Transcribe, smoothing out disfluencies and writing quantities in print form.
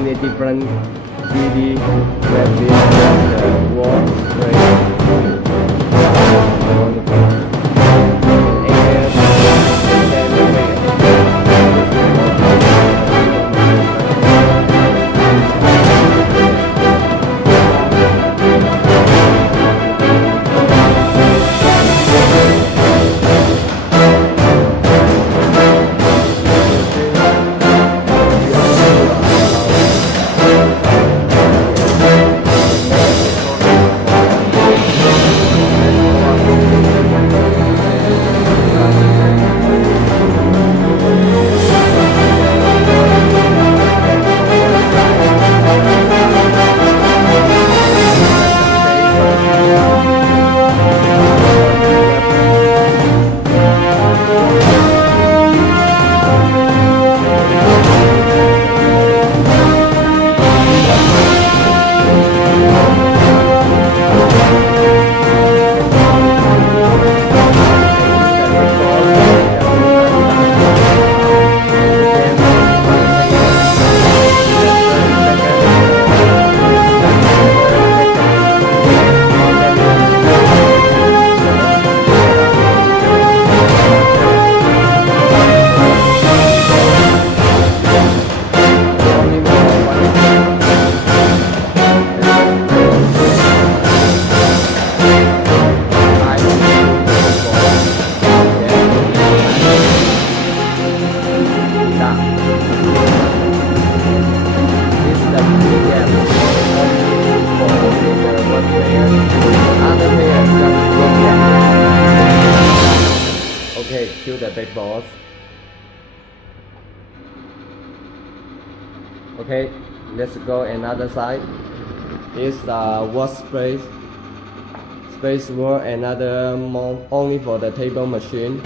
many different 3D graphics on the wall screen. Okay, kill the big boss. Okay, let's go another side. It's the workspace. Space world, another only for the table machine.